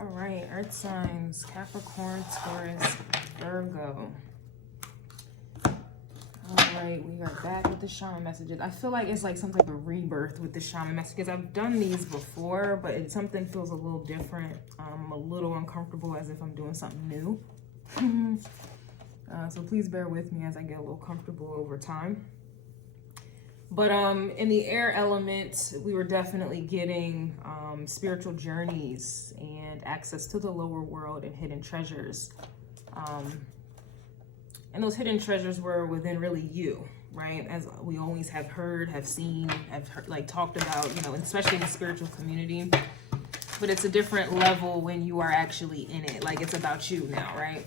All right, earth signs, Capricorn, Taurus, Virgo. All right, we are back with the shaman messages. I feel like it's like some type of rebirth with the shaman messages. I've done these before, but something feels a little different. I'm a little uncomfortable, as if I'm doing something new. So please bear with me as I get a little comfortable over time. But in the air element, we were definitely getting spiritual journeys and access to the lower world and hidden treasures. And those hidden treasures were within really you, right? As we always have heard, have seen, have heard, like talked about, you know, especially in the spiritual community. But it's a different level when you are actually in it. Like it's about you now, right?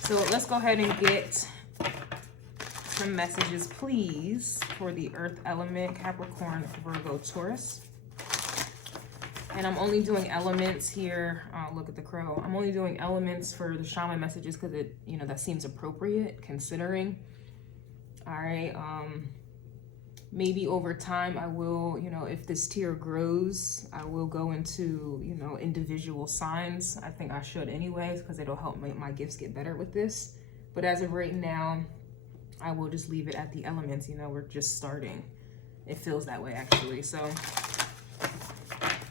So let's go ahead and get some messages, please, for the earth element, Capricorn, Virgo, Taurus. And I'm only doing elements here. Look at the crow. I'm only doing elements for the shaman messages because it, you know, that seems appropriate considering. All right. Maybe over time I will, you know, if this tier grows, I will go into, you know, individual signs. I think I should anyways because it'll help make my gifts get better with this. But as of right now, I will just leave it at the elements. You know, we're just starting. It feels that way actually. So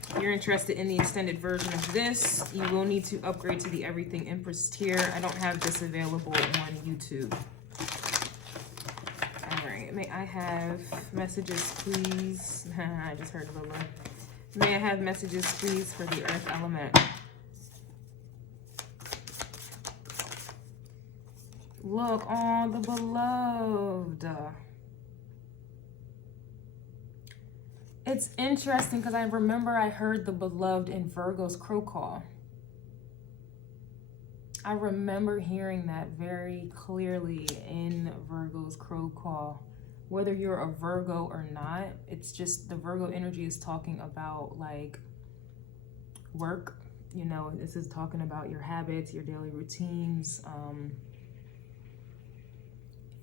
if you're interested in the extended version of this, you will need to upgrade to the Everything Empress tier. I don't have this available on YouTube. All right, may I have messages, please? I just heard Lola. May I have messages, please, for the earth element? Look, oh, the beloved. It's interesting because I remember I heard the beloved in Virgo's crow call. I remember hearing that very clearly in Virgo's crow call. Whether you're a Virgo or not, it's just the Virgo energy is talking about like work. You know, this is talking about your habits, your daily routines.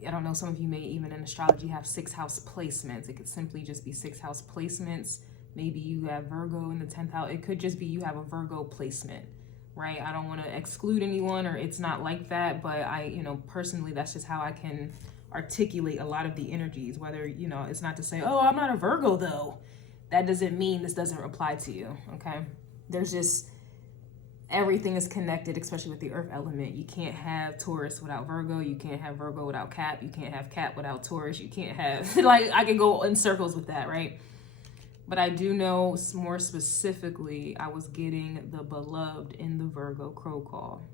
I don't know, some of you may even in astrology have 6th house placements. It could simply just be 6th house placements. Maybe you have Virgo in the 10th house. It could just be you have a Virgo placement, right? I don't want to exclude anyone or it's not like that, but I, you know, personally, that's just how I can articulate a lot of the energies, whether, you know, it's not to say, oh, I'm not a Virgo though. That doesn't mean this doesn't apply to you, okay? There's just, everything is connected, especially with the earth element. You can't have Taurus without Virgo. You can't have Virgo without Cap. You can't have Cap without Taurus. You can't have, like, I can go in circles with that, right? But I do know more specifically, I was getting the beloved in the Virgo crow call.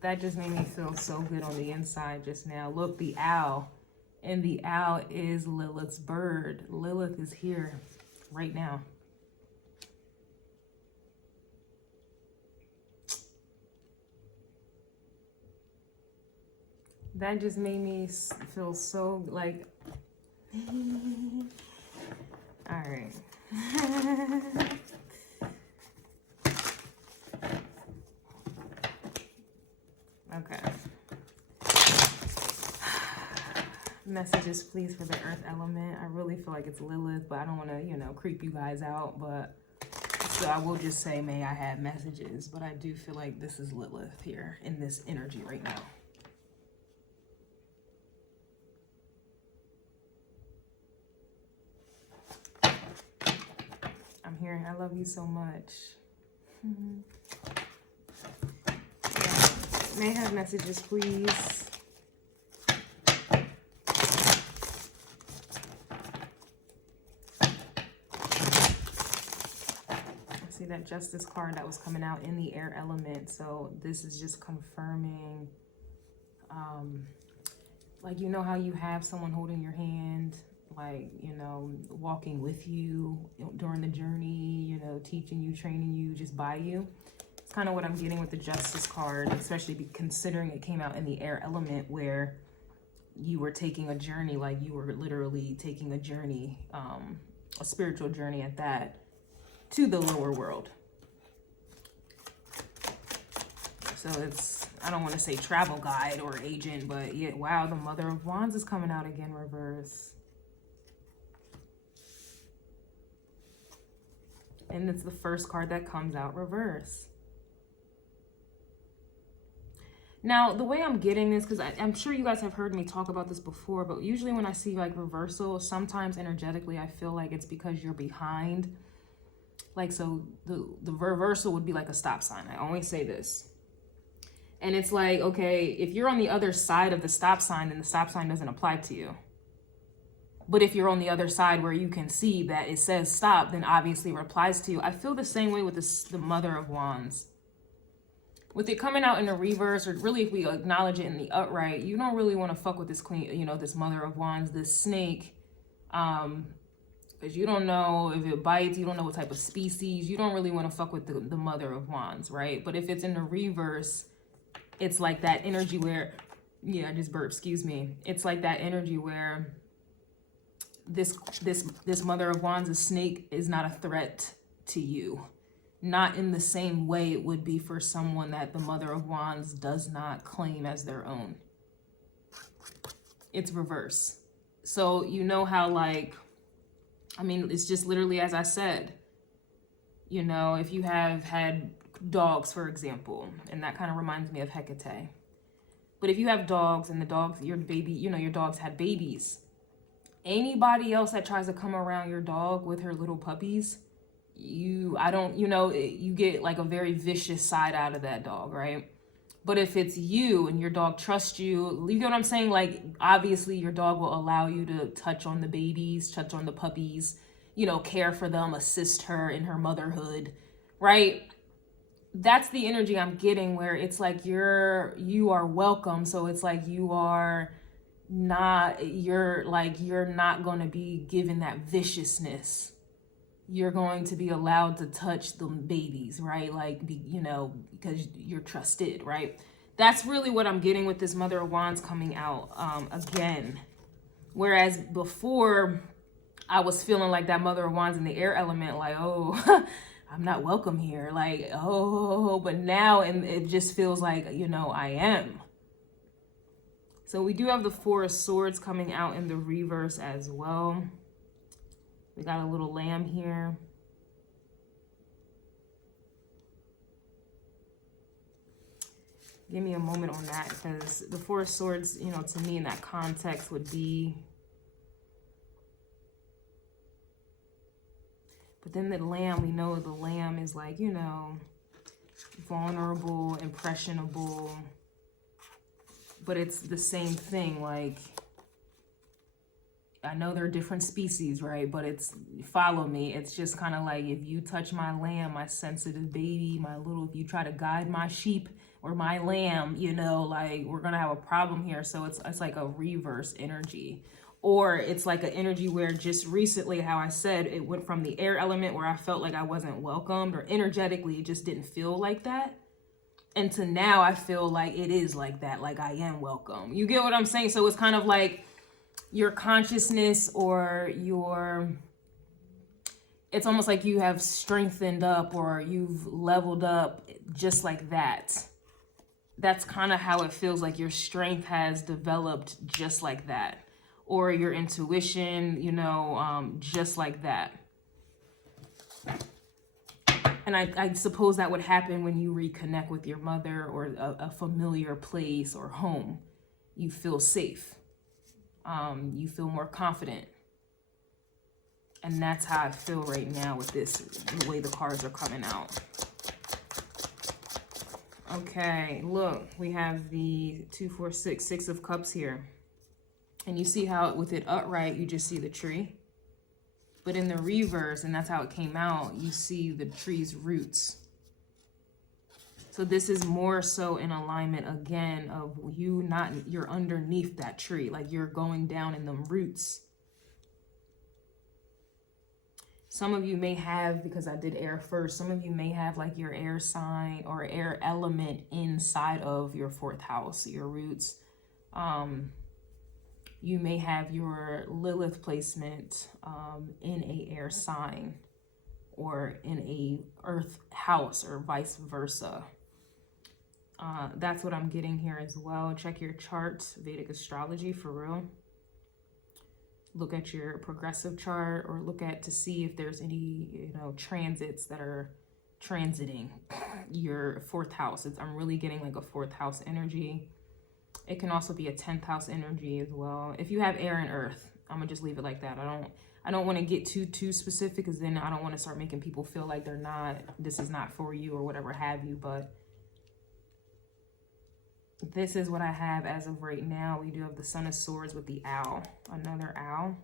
That just made me feel so good on the inside just now. Look, the owl. And the owl is Lilith's bird. Lilith is here right now. That just made me feel so like, all right. Okay. Messages, please, for the earth element. I really feel like it's Lilith, but I don't want to, you know, creep you guys out. But so I will just say, may I have messages? But I do feel like this is Lilith here in this energy right now. I'm hearing, I love you so much. May I have messages, please? See that Justice card that was coming out in the air element. So this is just confirming, like, you know how you have someone holding your hand, like, you know, walking with you during the journey, you know, teaching you, training you, just by you. It's kind of what I'm getting with the Justice card, especially considering it came out in the air element where you were taking a journey, like you were literally taking a journey, a spiritual journey at that, to the lower world. So it's, I don't want to say travel guide or agent, but yeah, wow, the Mother of Wands is coming out again, reverse. And it's the first card that comes out reverse. Now, the way I'm getting this, because I'm sure you guys have heard me talk about this before, but usually when I see like reversal, sometimes energetically, I feel like it's because you're behind. Like, so the reversal would be like a stop sign. I always say this. And it's like, okay, if you're on the other side of the stop sign, then the stop sign doesn't apply to you. But if you're on the other side where you can see that it says stop, then obviously it applies to you. I feel the same way with the Mother of Wands. With it coming out in the reverse, or really if we acknowledge it in the upright, you don't really want to fuck with this queen, you know, this Mother of Wands, this snake, because you don't know if it bites, you don't know what type of species, you don't really want to fuck with the Mother of Wands, right? But if it's in the reverse, it's like that energy where, yeah, I just burped, excuse me. It's like that energy where this Mother of Wands, a snake, is not a threat to you. Not in the same way it would be for someone that the Mother of Wands does not claim as their own. It's reverse. So you know how, like, I mean, it's just literally as I said, you know, if you have had dogs, for example, and that kind of reminds me of Hecate. But if you have dogs and the dogs, your baby, you know, your dogs had babies, anybody else that tries to come around your dog with her little puppies, you get like a very vicious side out of that dog, right? But if it's you and your dog trusts you, you get what I'm saying? Like, obviously your dog will allow you to touch on the babies, touch on the puppies, you know, care for them, assist her in her motherhood, right? That's the energy I'm getting, where it's like you are welcome. So it's like you're not going to be given that viciousness. You're going to be allowed to touch the babies, right? Like, you know, because you're trusted, right? That's really what I'm getting with this Mother of Wands coming out again. Whereas before, I was feeling like that Mother of Wands in the air element, like, oh, I'm not welcome here. Like, oh, but now it just feels like, you know, I am. So we do have the Four of Swords coming out in the reverse as well. We got a little lamb here. Give me a moment on that, because the Four of Swords, you know, to me in that context would be... But then the lamb, we know the lamb is like, you know, vulnerable, impressionable. But it's the same thing, like... I know they're different species, right? But it's, follow me. It's just kind of like, if you touch my lamb, my sensitive baby, if you try to guide my sheep or my lamb, you know, like, we're going to have a problem here. So it's like a reverse energy. Or it's like an energy where just recently, how I said, it went from the air element where I felt like I wasn't welcomed, or energetically, it just didn't feel like that. And to now I feel like it is like that, like I am welcome. You get what I'm saying? So it's kind of like, your consciousness or it's almost like you have strengthened up or you've leveled up just like that. That's kind of how it feels, like your strength has developed just like that. Or your intuition, you know, just like that. And I suppose that would happen when you reconnect with your mother or a familiar place or home. You feel safe. You feel more confident. And that's how I feel right now with this, the way the cards are coming out. Okay, look, we have the 2, 4, 6, 6 of Cups here. And you see how with it upright, you just see the tree. But in the reverse, and that's how it came out, you see the tree's roots. So this is more so in alignment again of you're underneath that tree, like you're going down in the roots. Some of you may have, because I did air first, some of you may have like your air sign or air element inside of your 4th house, your roots. You may have your Lilith placement in a air sign or in a earth house or vice versa. That's what I'm getting here as well. Check your chart, Vedic astrology for real. look at your progressive chart or look at to see if there's any, you know, transits that are transiting your 4th house. I'm really getting like a 4th house energy. It can also be a 10th house energy as well. If you have air and earth, I'm gonna just leave it like that. I don't want to get too specific, because then I don't want to start making people feel like this is not for you or whatever have you. But this is what I have as of right now. We do have the Son of Swords with the owl, another owl.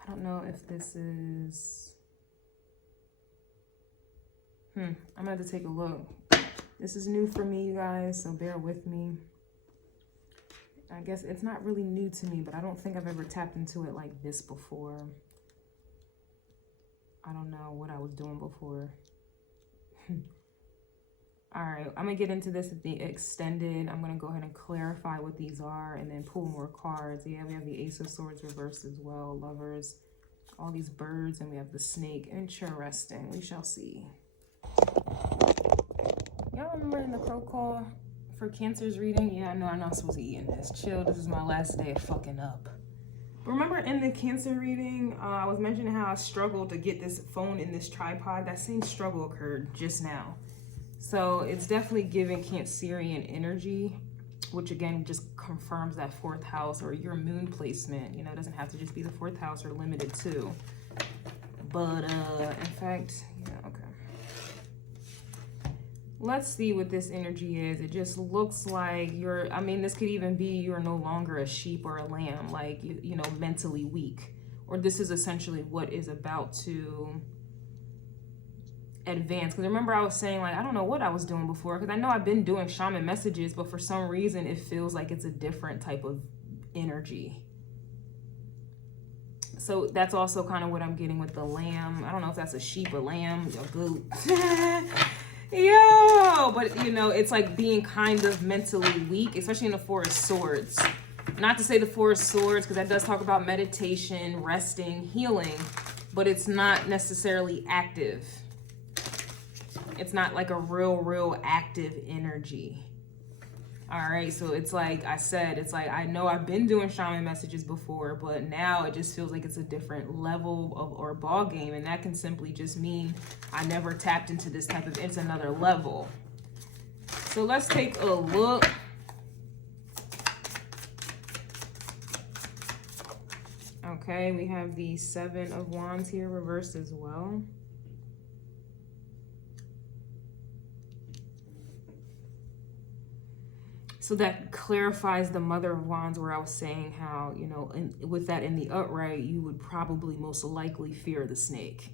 I don't know if this is... I'm gonna have to take a look. This is new for me, you guys, so bear with me. I guess it's not really new to me, but I don't think I've ever tapped into it like this before. I don't know what I was doing before. All right, I'm gonna get into this at the extended. I'm gonna go ahead and clarify what these are and then pull more cards. Yeah, we have the Ace of Swords reversed as well, Lovers, all these birds, and we have the snake. Interesting, we shall see. Y'all remember in the crow call for Cancer's reading? Yeah, no, I'm not supposed to eat in this. Chill, this is my last day of fucking up. But remember in the Cancer reading, I was mentioning how I struggled to get this phone in this tripod. That same struggle occurred just now. So it's definitely giving Cancerian energy, which again just confirms that 4th house or your moon placement. You know, it doesn't have to just be the 4th house or limited to. But in fact, yeah, okay. Let's see what this energy is. It just looks like I mean, this could even be you're no longer a sheep or a lamb, like, you know, mentally weak. Or this is essentially what is about to advance. Because remember I was saying, like, I don't know what I was doing before, because I know I've been doing shaman messages, but for some reason it feels like it's a different type of energy. So that's also kind of what I'm getting with the lamb. I don't know if that's a sheep, a lamb, a goat. Yo, but you know, it's like being kind of mentally weak, especially in the Four of Swords. Not to say the Four of Swords, because that does talk about meditation, resting, healing, but it's not necessarily active. It's not like a real active energy. All right, so it's like I said, it's like I know I've been doing shaman messages before, but now it just feels like it's a different level or ball game, and that can simply just mean I never tapped into this type of, it's another level. So let's take a look. Okay, we have the 7 of Wands here reversed as well. So that clarifies the Mother of Wands, where I was saying how, you know, with that in the upright, you would probably most likely fear the snake.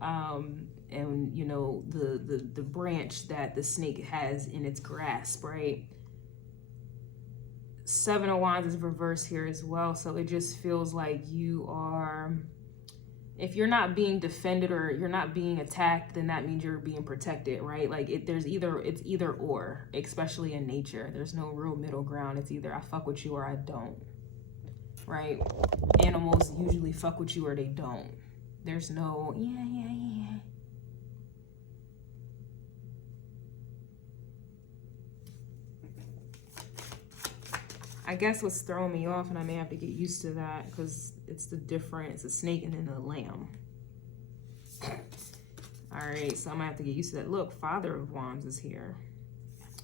And, you know, the branch that the snake has in its grasp, right? 7 of Wands is reversed here as well. So it just feels like you are, if you're not being defended or you're not being attacked, then that means you're being protected, right? Like it's either or, especially in nature. There's no real middle ground. It's either I fuck with you or I don't, right? Animals usually fuck with you or they don't. There's no, yeah. I guess what's throwing me off, and I may have to get used to that, because it's the difference, a snake and then a lamb. All right, so I'm gonna have to get used to that. Look, Father of Wands is here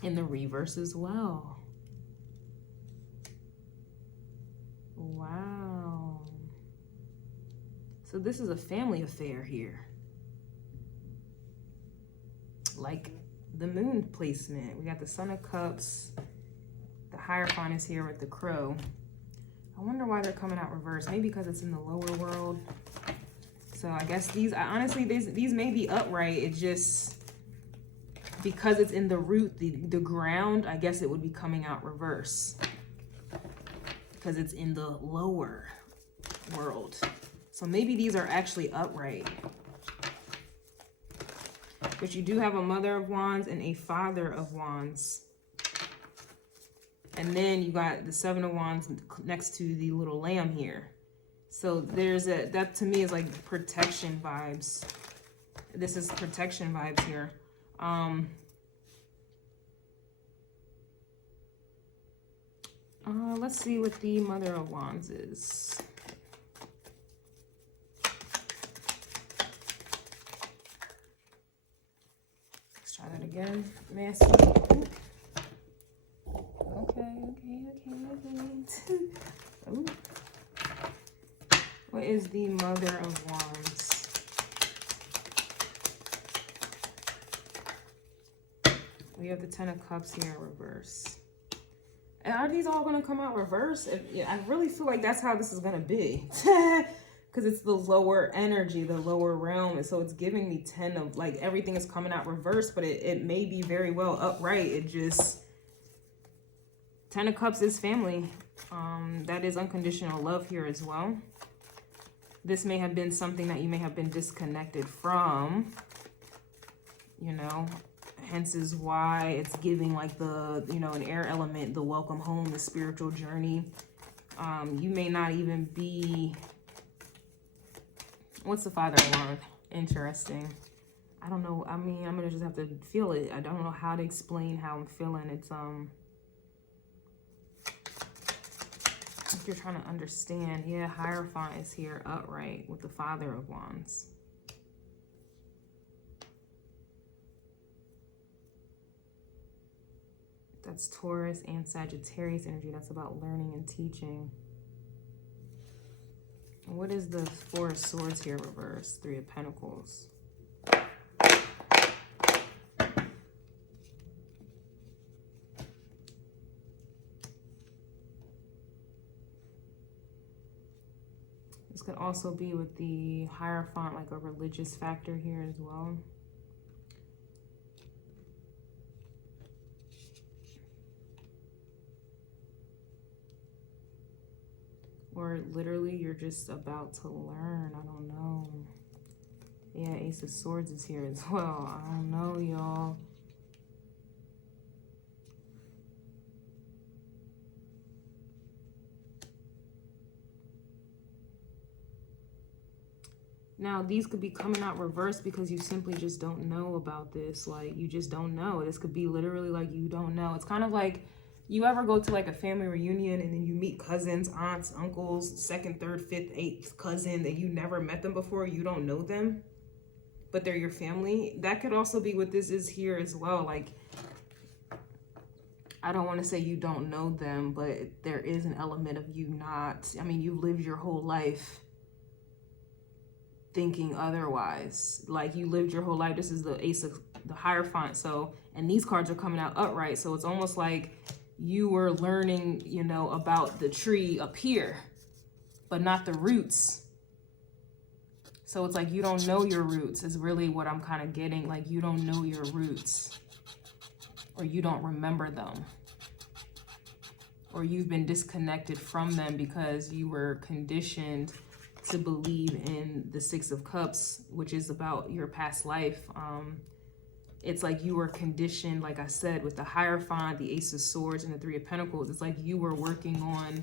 in the reverse as well. Wow. So this is a family affair here. Like the moon placement. We got the Son of Cups. The Hierophant is here with the crow. I wonder why they're coming out reversed. Maybe because it's in the lower world. So I guess honestly, these may be upright. It's just because it's in the root, the ground, I guess it would be coming out reverse. Because it's in the lower world. So maybe these are actually upright. But you do have a Mother of Wands and a Father of Wands. And then you got the 7 of Wands next to the little lamb here. So that to me is like protection vibes. This is protection vibes here. Let's see what the Mother of Wands is. Let's try that again. Massy. Okay. Ooh. What is the Mother of Wands? We have the Ten of Cups here in reverse. And are these all going to come out reverse? Yeah, I really feel like that's how this is going to be. Because it's the lower energy, the lower realm. And so it's giving me 10 of, like, everything is coming out reverse, but it may be very well upright. It just, 10 of Cups is family. That is unconditional love here as well. This may have been something that you may have been disconnected from, you know. Hence is why it's giving like the, you know, an air element, the welcome home, the spiritual journey. You may not even be, what's the Father of Wands? Interesting. I don't know. I mean, I'm going to just have to feel it. I don't know how to explain how I'm feeling. It's, if you're trying to understand, yeah, Hierophant is here upright with the Father of Wands. That's Taurus and Sagittarius energy. That's about learning and teaching. What is the Four of Swords here reverse? Three of Pentacles. This could also be with the Hierophant, like a religious factor here as well. Or literally you're just about to learn. I don't know. Yeah, Ace of Swords is here as well. I don't know, y'all. Now, these could be coming out reversed because you simply just don't know about this. Like, you just don't know. This could be literally like you don't know. It's kind of like, you ever go to like a family reunion and then you meet cousins, aunts, uncles, second, third, fifth, eighth cousin that you never met them before, you don't know them, but they're your family. That could also be what this is here as well. Like, I don't want to say you don't know them, but there is an element of you not, I mean, you lived your whole life thinking otherwise. Like, you lived your whole life. This is the Ace of the Hierophant. So, and these cards are coming out upright. So it's almost like you were learning, you know, about the tree up here, but not the roots. So it's like you don't know your roots is really what I'm kind of getting. Like, you don't know your roots, or you don't remember them, or you've been disconnected from them because you were conditioned to believe in the Six of Cups, which is about your past life. It's like you were conditioned, like I said, with the Hierophant, the Ace of Swords, and the Three of Pentacles. It's like you were working on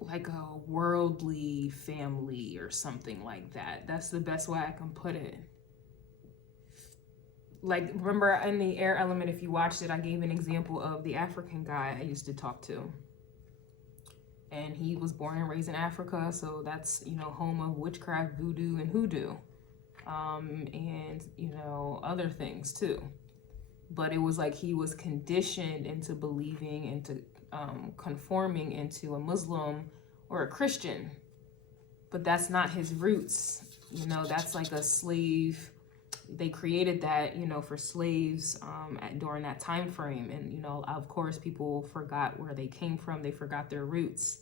like a worldly family or something like that. That's the best way I can put it. Like, remember in the air element, if you watched it, I gave an example of the African guy I used to talk to. And he was born and raised in Africa, so that's, you know, home of witchcraft, voodoo, and hoodoo. And, you know, other things too. But it was like he was conditioned into believing, into conforming into a Muslim or a Christian. But that's not his roots. You know, that's like a slave. They created that, you know, for slaves during that time frame. And, you know, of course, people forgot where they came from. They forgot their roots.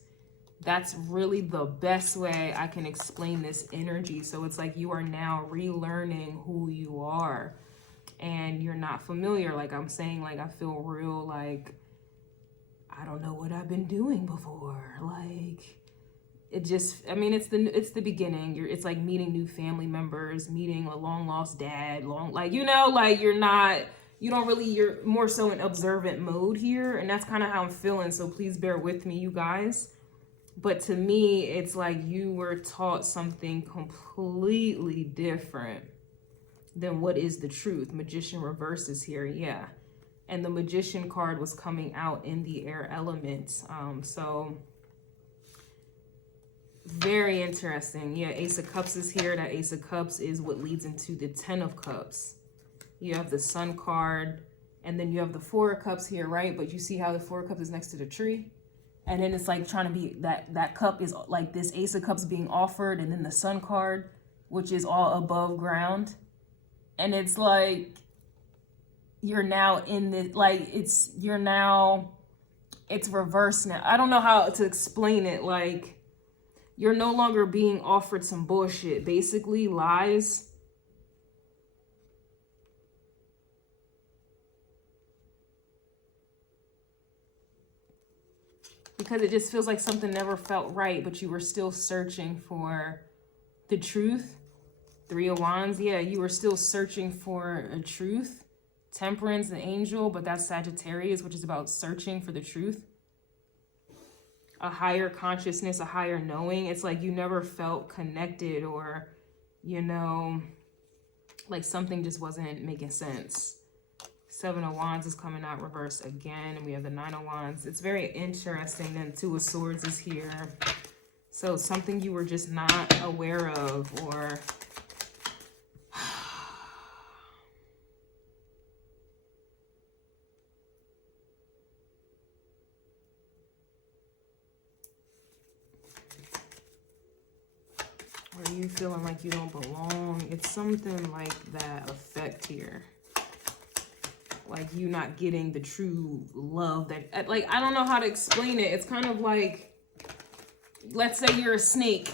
That's really the best way I can explain this energy. So it's like you are now relearning who you are, and you're not familiar. Like I'm saying, like I feel real, like I don't know what I've been doing before. Like it just, I mean, it's the beginning. It's like meeting new family members, meeting a long lost dad, like, you know, like you're more so in observant mode here. And that's kind of how I'm feeling. So please bear with me, you guys. But to me, it's like you were taught something completely different than what is the truth. Magician reverses here, yeah. And the Magician card was coming out in the air element. So very interesting. Yeah, Ace of Cups is here. That Ace of Cups is what leads into the Ten of Cups. You have the Sun card, and then you have the Four of Cups here, right? But you see how the Four of Cups is next to the tree? And then it's like trying to be, that cup is like this Ace of Cups being offered, and then the Sun card, which is all above ground. And it's like, you're now in the, like, it's reversed now. I don't know how to explain it. Like, you're no longer being offered some bullshit, basically lies. Because it just feels like something never felt right, but you were still searching for the truth. Three of Wands, yeah, you were still searching for a truth. Temperance, an angel, but that's Sagittarius, which is about searching for the truth. A higher consciousness, a higher knowing. It's like you never felt connected, or, you know, like something just wasn't making sense. Seven of Wands is coming out reverse again, and we have the Nine of Wands. It's very interesting. Then Two of Swords is here. So something you were just not aware of, or are you feeling like you don't belong? It's something like that effect here. Like you not getting the true love that, like, I don't know how to explain it. It's kind of like, let's say you're a snake,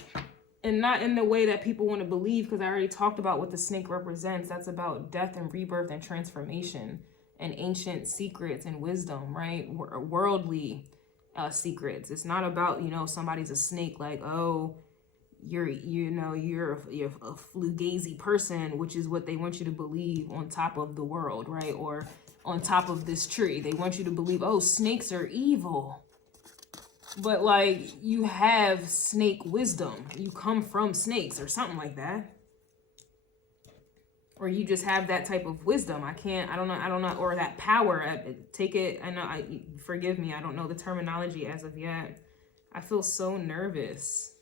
and not in the way that people want to believe, because I already talked about what the snake represents. That's about death and rebirth and transformation and ancient secrets and wisdom, right? Worldly secrets. It's not about, you know, somebody's a snake, like, oh, you're a fugazi person, which is what they want you to believe, on top of the world, right? Or on top of this tree. They want you to believe, oh, snakes are evil. But like, you have snake wisdom. You come from snakes or something like that. Or you just have that type of wisdom. I don't know, or that power. Take it, forgive me, I don't know the terminology as of yet. I feel so nervous.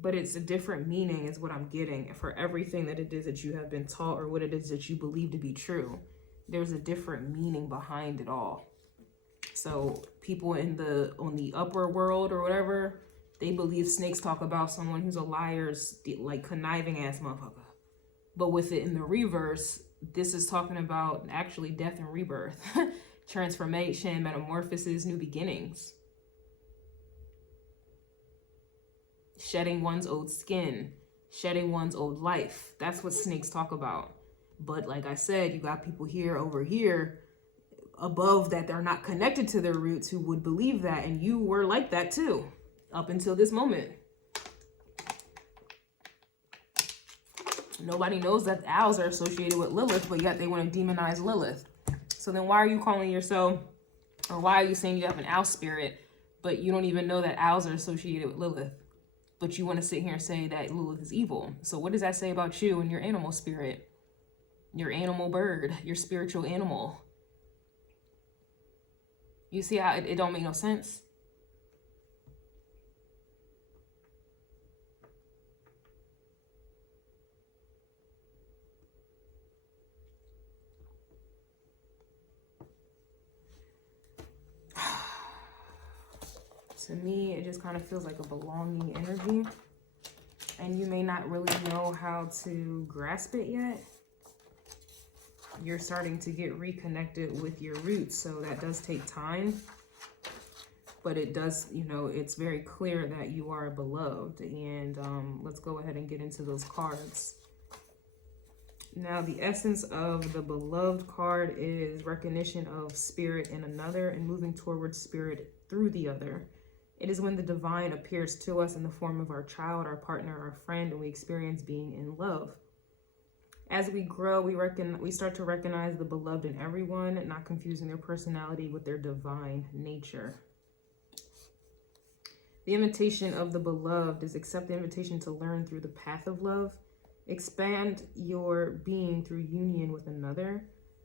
But it's a different meaning is what I'm getting for everything that it is that you have been taught, or what it is that you believe to be true. There's a different meaning behind it all. So people on the upper world or whatever, they believe snakes talk about someone who's a liar, like conniving ass motherfucker. But with it in the reverse, this is talking about actually death and rebirth, transformation, metamorphosis, new beginnings. Shedding one's old skin, shedding one's old life. That's what snakes talk about. But like I said, you got people here, over here, above, that they're not connected to their roots, who would believe that. And you were like that too, up until this moment. Nobody knows that owls are associated with Lilith, but yet they want to demonize Lilith. So then why are you calling yourself, or why are you saying you have an owl spirit, but you don't even know that owls are associated with Lilith? But you want to sit here and say that Lilith is evil. So what does that say about you and your animal spirit? Your animal bird, your spiritual animal. You see how it don't make no sense? To me, it just kind of feels like a belonging energy. And you may not really know how to grasp it yet. You're starting to get reconnected with your roots, so that does take time. But it does, you know, it's very clear that you are beloved. And let's go ahead and get into those cards. Now, the essence of the beloved card is recognition of spirit in another and moving towards spirit through the other. It is when the divine appears to us in the form of our child, our partner, our friend, and we experience being in love. As we grow, we start to recognize the beloved in everyone, not confusing their personality with their divine nature. The invitation of the beloved is accept the invitation to learn through the path of love. Expand your being through union with another.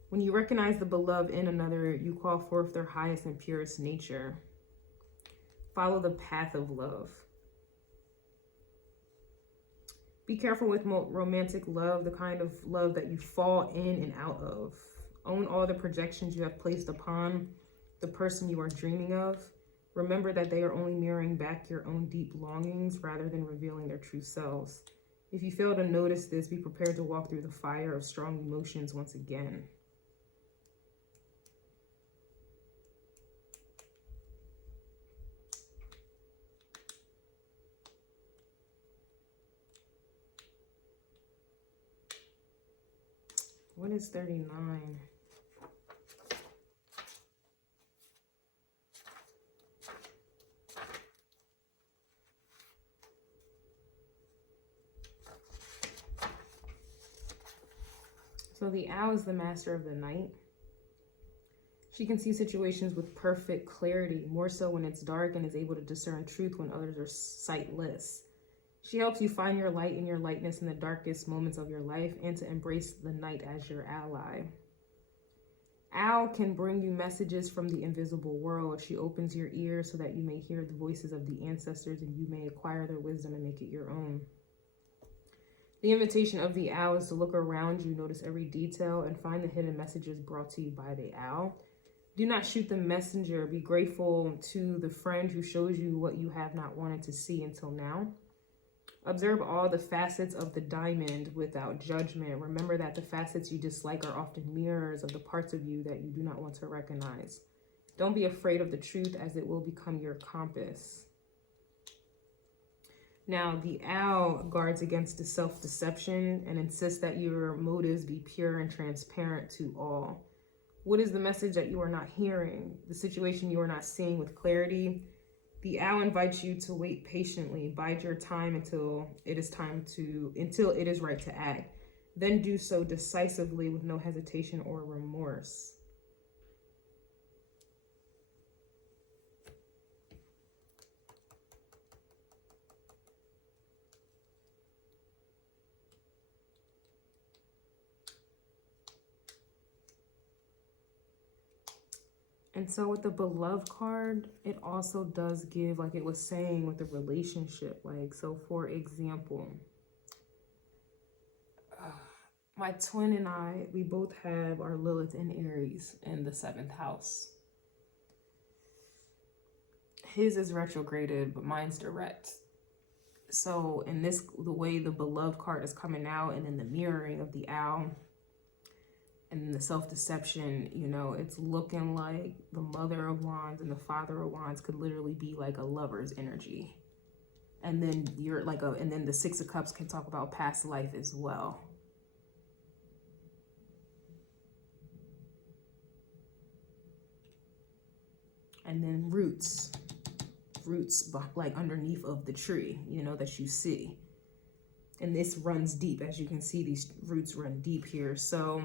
When you recognize the beloved in another, you call forth their highest and purest nature. Follow the path of love. Be careful with romantic love, the kind of love that you fall in and out of. Own all the projections you have placed upon the person you are dreaming of. Remember that they are only mirroring back your own deep longings rather than revealing their true selves. If you fail to notice this, be prepared to walk through the fire of strong emotions once again. What is 39? So the owl is the master of the night. She can see situations with perfect clarity, more so when it's dark, and is able to discern truth when others are sightless. She helps you find your light and your lightness in the darkest moments of your life and to embrace the night as your ally. Owl can bring you messages from the invisible world. She opens your ears so that you may hear the voices of the ancestors and you may acquire their wisdom and make it your own. The invitation of the owl is to look around you, notice every detail, and find the hidden messages brought to you by the owl. Do not shoot the messenger. Be grateful to the friend who shows you what you have not wanted to see until now. Observe all the facets of the diamond without judgment. Remember that the facets you dislike are often mirrors of the parts of you that you do not want to recognize. Don't be afraid of the truth, as it will become your compass. Now, the owl guards against the self-deception and insists that your motives be pure and transparent to all. What is the message that you are not hearing? The situation you are not seeing with clarity? The owl invites you to wait patiently. Bide your time until it is right to act. Then do so decisively with no hesitation or remorse. And so with the beloved card, it also does give, like it was saying with the relationship, like, so for example, my twin and I, we both have our Lilith in Aries in the 7th house. His is retrograded, but mine's direct. So in this, the way the beloved card is coming out, and then the mirroring of the owl, and the self-deception, you know, it's looking like the Mother of Wands and the Father of Wands could literally be like a lover's energy. And then and then the 6 of Cups can talk about past life as well. And then roots like underneath of the tree, you know, that you see. And this runs deep. As you can see, these roots run deep here. So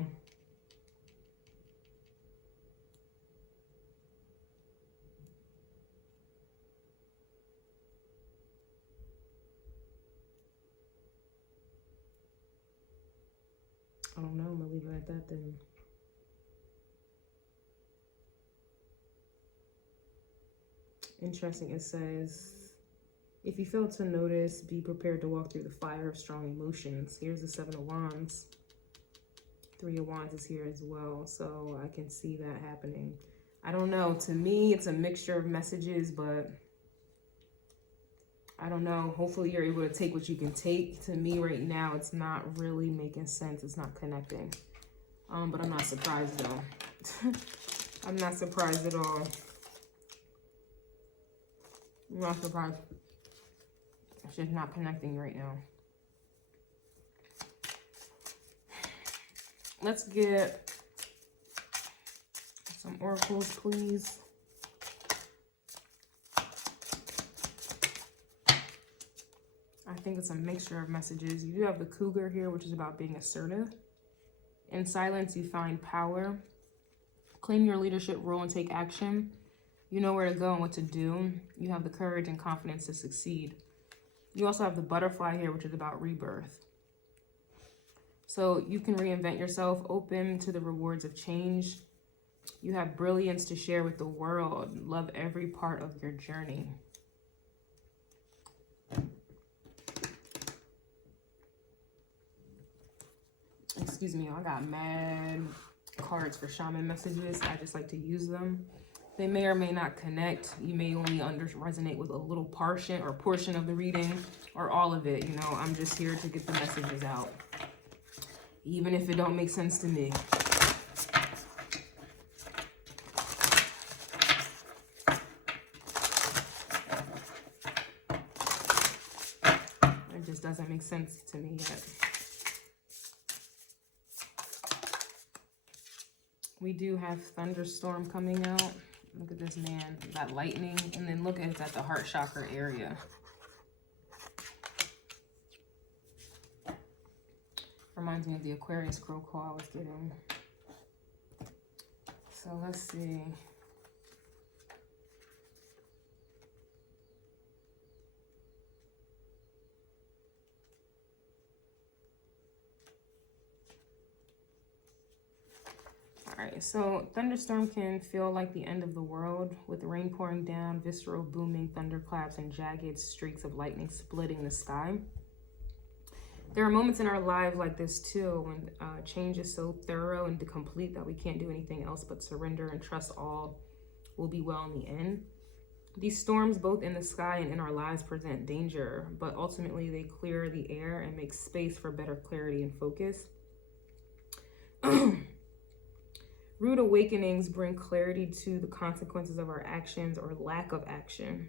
I don't know, I'm gonna leave it at that then. Interesting, it says, if you fail to notice, be prepared to walk through the fire of strong emotions. Here's the 7 of Wands. 3 of Wands is here as well, so I can see that happening. I don't know, to me, it's a mixture of messages, but I don't know. Hopefully you're able to take what you can take. To me right now, it's not really making sense. It's not connecting. But I'm not surprised though. I'm not surprised at all. I'm not surprised. It's just not connecting right now. Let's get some oracles, please. I think it's a mixture of messages. You do have the cougar here, which is about being assertive. In silence, you find power. Claim your leadership role and take action. You know where to go and what to do. You have the courage and confidence to succeed. You also have the butterfly here, which is about rebirth. So you can reinvent yourself, open to the rewards of change. You have brilliance to share with the world. Love every part of your journey. Excuse me, I got mad cards for shaman messages. I just like to use them. They may or may not connect. You may only resonate with a little portion of the reading, or all of it. You know, I'm just here to get the messages out, even if it don't make sense to me. It just doesn't make sense to me yet. We do have thunderstorm coming out. Look at this, man. Got lightning. And then look at it's at the heart chakra area. Reminds me of the Aquarius crow call I was getting. So let's see. Alright, so thunderstorm can feel like the end of the world, with rain pouring down, visceral booming thunderclaps, and jagged streaks of lightning splitting the sky. There are moments in our lives like this too, when change is so thorough and complete that we can't do anything else but surrender and trust all will be well in the end. These storms, both in the sky and in our lives, present danger, but ultimately they clear the air and make space for better clarity and focus. Rude awakenings bring clarity to the consequences of our actions or lack of action.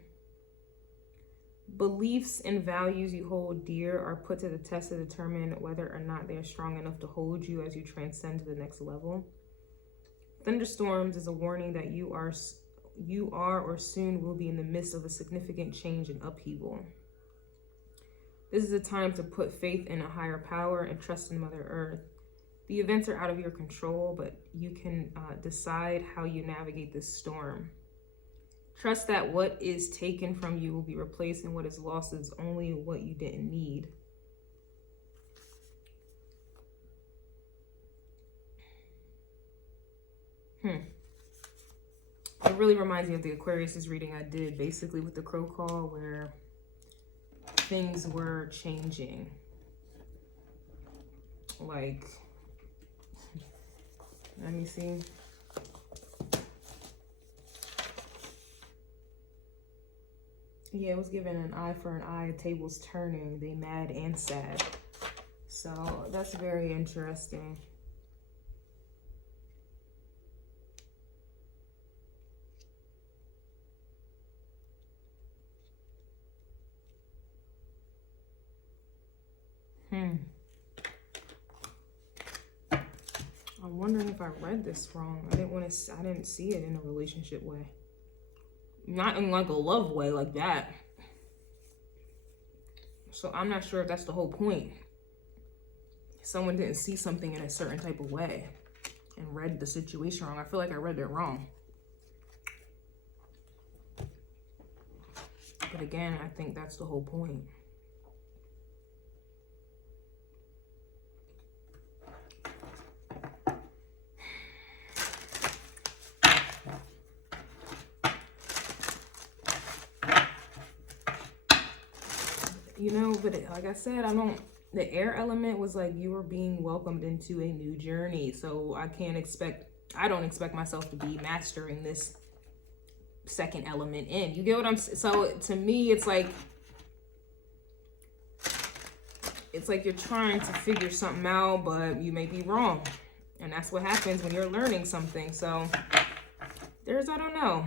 Beliefs and values you hold dear are put to the test to determine whether or not they are strong enough to hold you as you transcend to the next level. Thunderstorms is a warning that you are or soon will be in the midst of a significant change and upheaval. This is a time to put faith in a higher power and trust in Mother Earth. The events are out of your control, but you can decide how you navigate this storm. Trust that what is taken from you will be replaced, and what is lost is only what you didn't need. It really reminds me of the Aquarius reading I did, basically with the crow call, where things were changing. Like, let me see. Yeah, it was given an eye for an eye, tables turning, they mad and sad. So that's very interesting. I'm wondering if I read this wrong. I didn't see it in a relationship way. Not in like a love way like that. So I'm not sure if that's the whole point. Someone didn't see something in a certain type of way and read the situation wrong. I feel like I read it wrong. But again, I think that's the whole point. You know, but like I said, the air element was like you were being welcomed into a new journey. So I don't expect myself to be mastering this second element in. You get what I'm saying? So to me, it's like you're trying to figure something out, but you may be wrong. And that's what happens when you're learning something. So I don't know.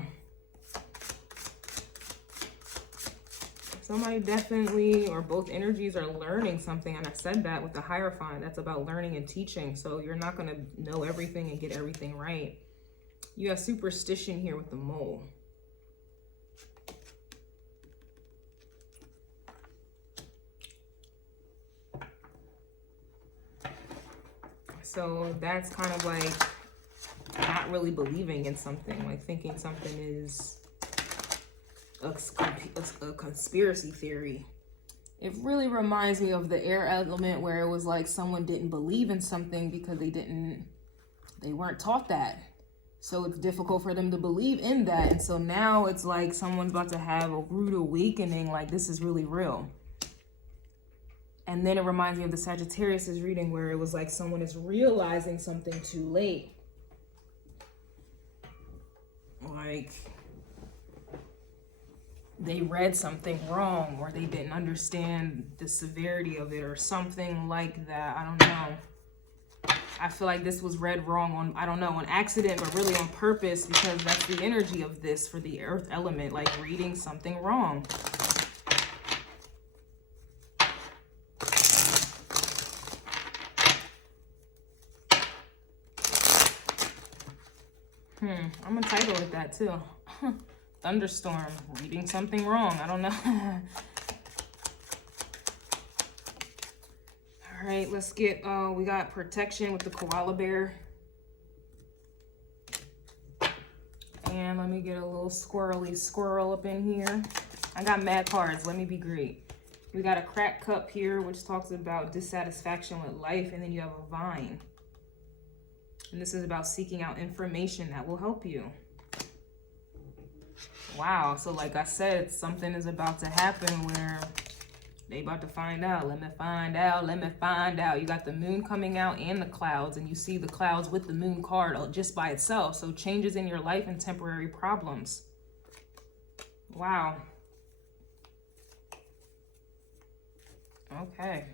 Somebody definitely, or both energies are learning something. And I said that with the Hierophant, that's about learning and teaching. So you're not going to know everything and get everything right. You have superstition here with the mole. So that's kind of like not really believing in something, like thinking something is a conspiracy theory. It really reminds me of the air element, where it was like someone didn't believe in something because they weren't taught that. So it's difficult for them to believe in that. And so now it's like someone's about to have a rude awakening, like this is really real. And then it reminds me of the Sagittarius reading, where it was like someone is realizing something too late. Like they read something wrong, or they didn't understand the severity of it, or something like that. I don't know. I feel like this was read wrong on, I don't know, on accident, but really on purpose, because that's the energy of this for the earth element, like reading something wrong. I'm gonna title it that too. Thunderstorm, reading something wrong. I don't know. All right, let's get, we got protection with the koala bear. And let me get a little squirrely squirrel up in here. I got mad cards, let me be great. We got a cracked cup here, which talks about dissatisfaction with life, and then you have a vine. And this is about seeking out information that will help you. Wow, so like I said, something is about to happen where they about to find out. Let me find out, let me find out. You got the moon coming out and the clouds, and you see the clouds with the moon card just by itself. So changes in your life and temporary problems. Wow. Okay.